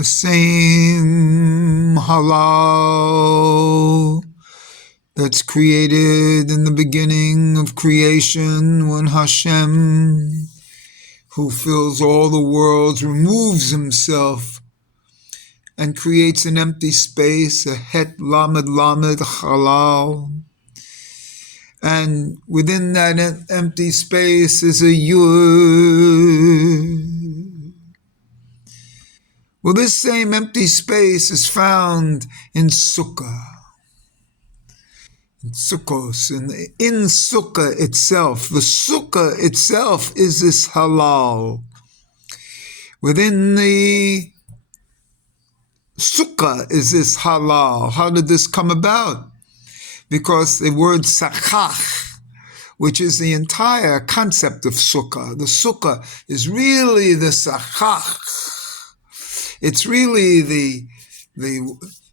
the same halal that's created in the beginning of creation when Hashem, who fills all the worlds, removes himself and creates an empty space, a het lamed lamed halal. And within that empty space is a yud. Well, this same empty space is found in Sukkah. In Sukkos, in Sukkah itself. The Sukkah itself is this halal. Within the Sukkah is this halal. How did this come about? Because the word sakach, which is the entire concept of Sukkah, the Sukkah is really the sakach. It's really the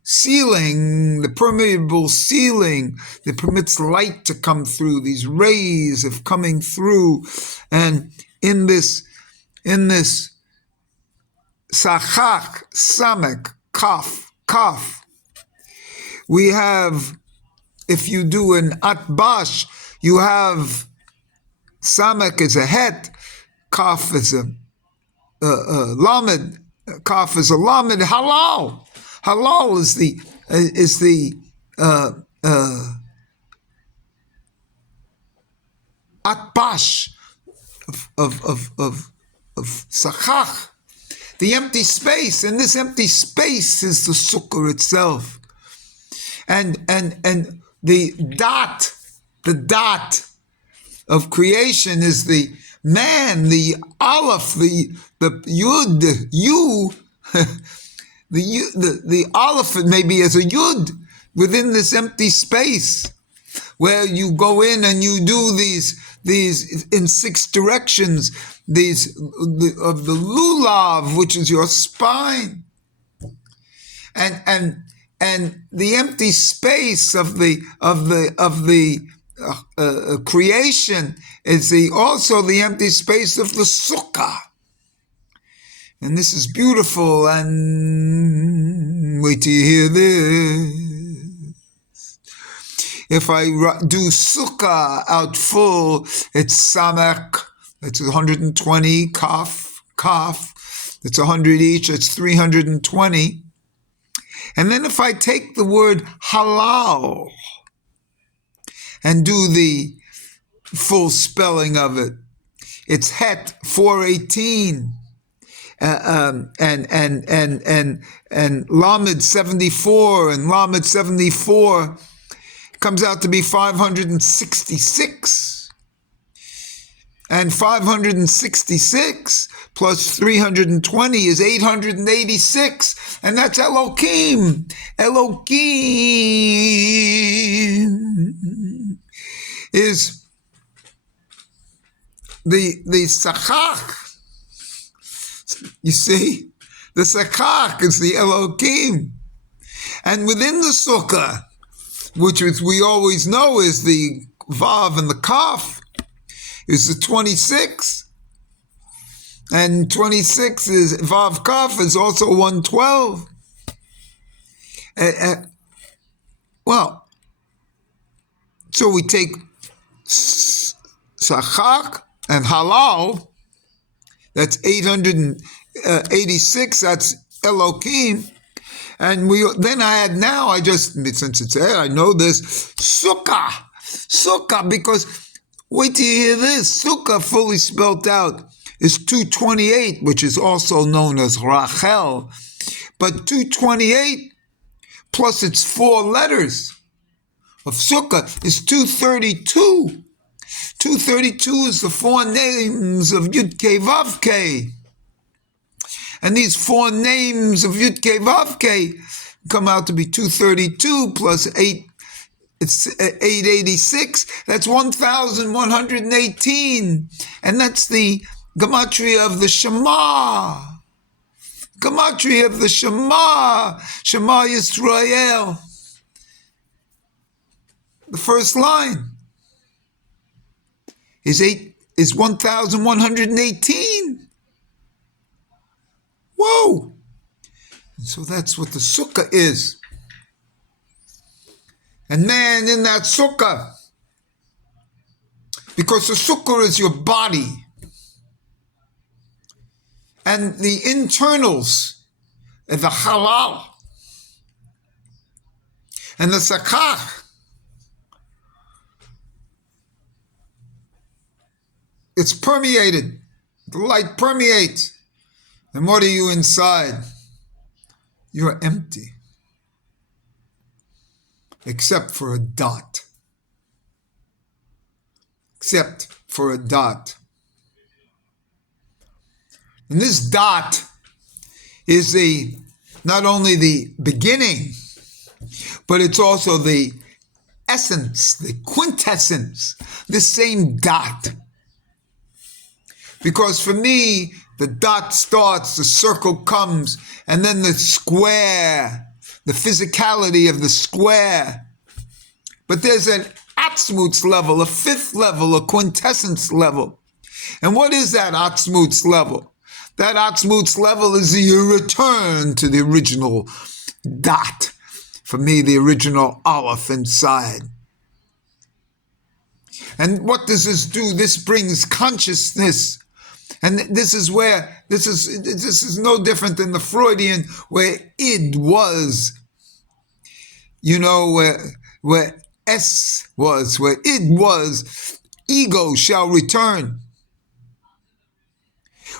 ceiling, the permeable ceiling that permits light to come through, these rays of coming through. And in this sakach, samek, kaf, we have, if you do an atbash, you have samek is a het, kaf is a lamed, kaf is a lamed, halal. Halal is the atbash of sakach, the empty space, and this empty space is the sukkah itself, and the dot of creation is the man, the aleph, the yud, you. The aleph maybe as a yud within this empty space where you go in and you do these in 6 directions, of the lulav, which is your spine, and the empty space of the creation is also the empty space of the sukkah. And this is beautiful, and wait till you hear this. If I do sukkah out full, it's samek, it's 120, kaf, it's 100 each, it's 320. And then if I take the word halal and do the full spelling of it, it's het, 418. And Lamed 74, and Lamed 74 comes out to be 566. And 566 plus 320 is 886. And that's Elohim. Elohim is the sakach. You see, the sakach is the Elohim. And within the sukkah, which we always know is the vav and the kaf, is the 26. And 26 is vav kaf is also 112. Well, so we take sakach and halal. That's 886, that's Elohim. And then I just, since it's there, I know this, Sukkah, because wait till you hear this, Sukkah fully spelled out is 228, which is also known as Rachel. But 228 plus its 4 letters of Sukkah is 232. 232 is the 4 names of Yud Kei Vav Kei. And these 4 names of Yud Kei Vav Kei come out to be 232 plus 8, it's 886. That's 1,118. And that's the gematria of the Shema. Gematria of the Shema. Shema Yisrael. The first line is 1,118. Whoa! So that's what the sukkah is. And man, in that sukkah, because the sukkah is your body, and the internals, the halal, and the sakah, it's permeated. The light permeates. And what are you inside? You're empty. Except for a dot. Except for a dot. And this dot is not only the beginning, but it's also the essence, the quintessence, the same dot. Because for me, the dot starts, the circle comes, and then the square, the physicality of the square. But there's an atzmutz level, a fifth level, a quintessence level. And what is that atzmutz level? That atzmutz level is your return to the original dot. For me, the original aleph inside. And what does this do? This brings consciousness. And this is where, this is no different than the Freudian, where id was, where S was, where id was, ego shall return.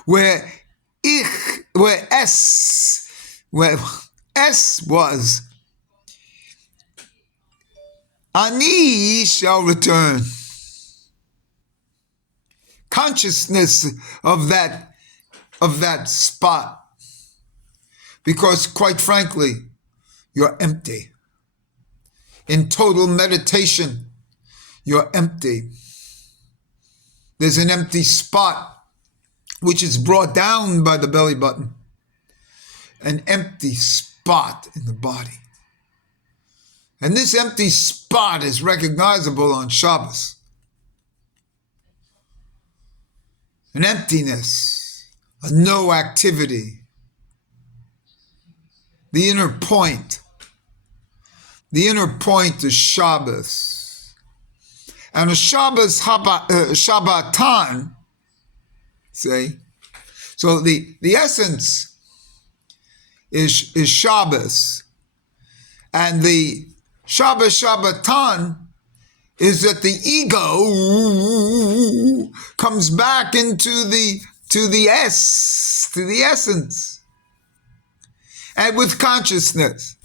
Where S was, ani shall return. Consciousness of that spot. Because quite frankly, you're empty. In total meditation, you're empty. There's an empty spot which is brought down by the belly button. An empty spot in the body. And this empty spot is recognizable on Shabbos. An emptiness, a no activity. The inner point. The inner point is Shabbos. And a Shabbos Shabbatan, say, so the essence is Shabbos. And the Shabbos Shabbatan is that the ego comes back into the essence, and with consciousness.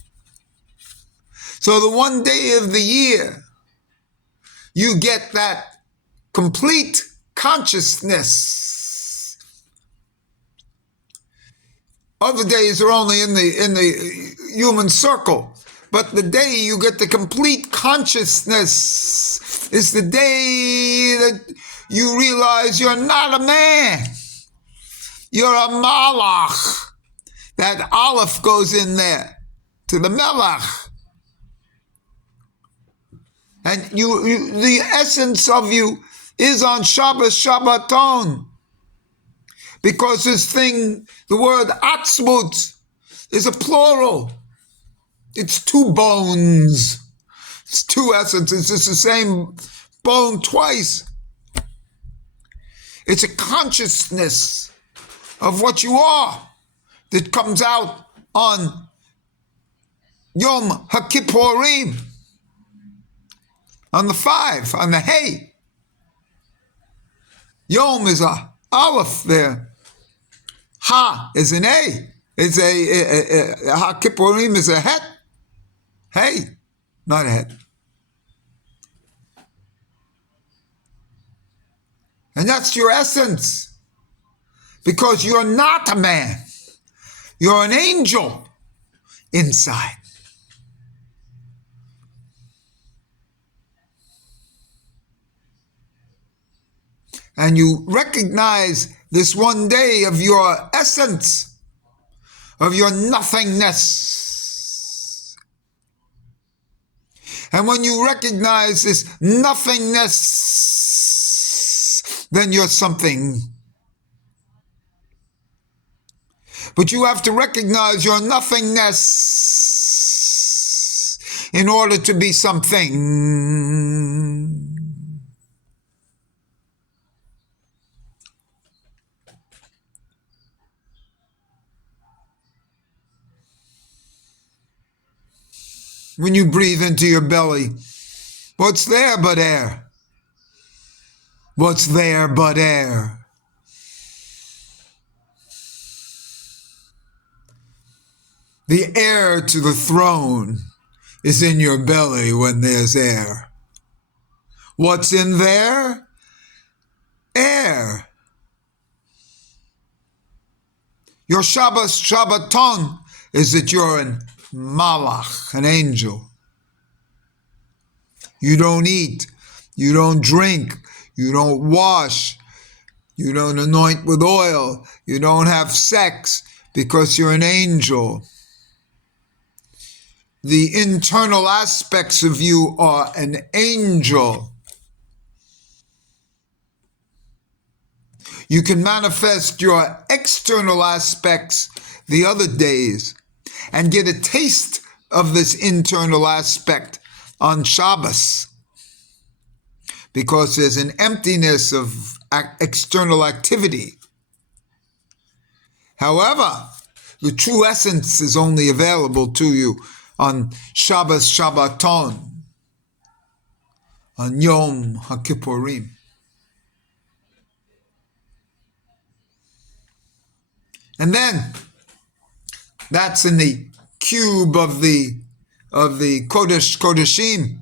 So the one day of the year, you get that complete consciousness. Other days are only in the human circle. But the day you get the complete consciousness is the day that you realize you're not a man. You're a malach. That aleph goes in there to the melech. And the essence of you is on Shabbos Shabbaton. Because this thing, the word atzmut, is a plural. It's two bones. It's two essences. It's the same bone twice. It's a consciousness of what you are that comes out on Yom HaKippurim, on the 5, on the Hey. Yom is a aleph there. Ha is an A. It's a HaKippurim is a Het. Hey, not a head. And that's your essence. Because you're not a man. You're an angel inside. And you recognize this one day of your essence, of your nothingness. And when you recognize this nothingness, then you're something. But you have to recognize your nothingness in order to be something. When you breathe into your belly, what's there but air? What's there but air? The heir to the throne is in your belly when there's air. What's in there? Air. Your Shabbaton is that you're an malach, an angel. You don't eat, you don't drink, you don't wash, you don't anoint with oil, you don't have sex because you're an angel. The internal aspects of you are an angel. You can manifest your external aspects the other days and get a taste of this internal aspect on Shabbos, because there's an emptiness of external activity. However, the true essence is only available to you on Shabbos Shabbaton, on Yom HaKippurim. And then, that's in the cube of the Kodesh Kodeshim.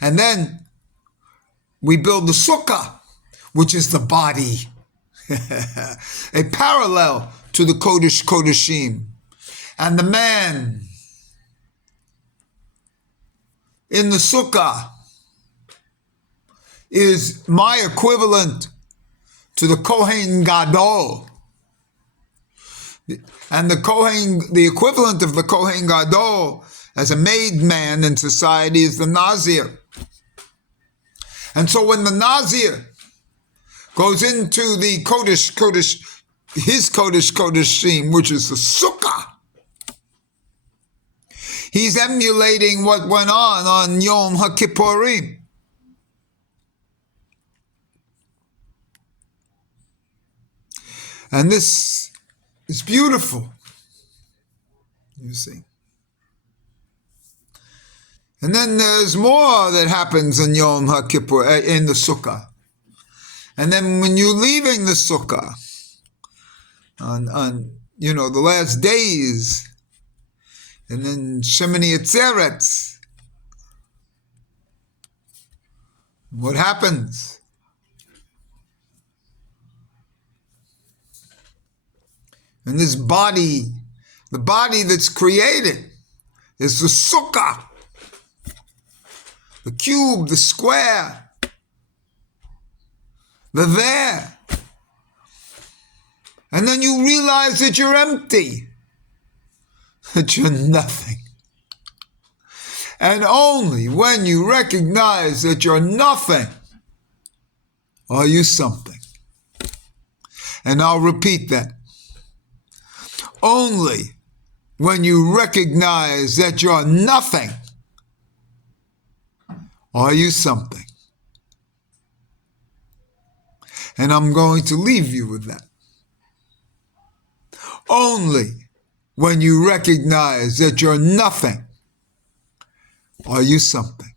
And then we build the sukkah, which is the body, a parallel to the Kodesh Kodeshim. And the man in the sukkah is my equivalent to the Kohen Gadol. And the equivalent of the Kohen Gadol as a made man in society is the Nazir. And so when the Nazir goes into the his Kodesh Kodeshim, which is the Sukkah, he's emulating what went on Yom HaKippurim. And this is beautiful, you see. And then there's more that happens in Yom HaKippur, in the Sukkah. And then when you're leaving the Sukkah, on the last days, and then Shemini Atzeretz, what happens? And this body, the body that's created, is the Sukkah. The cube, the square, the there. And then you realize that you're empty, that you're nothing. And only when you recognize that you're nothing are you something. And I'll repeat that. Only when you recognize that you're nothing are you something. And I'm going to leave you with that. Only when you recognize that you're nothing are you something.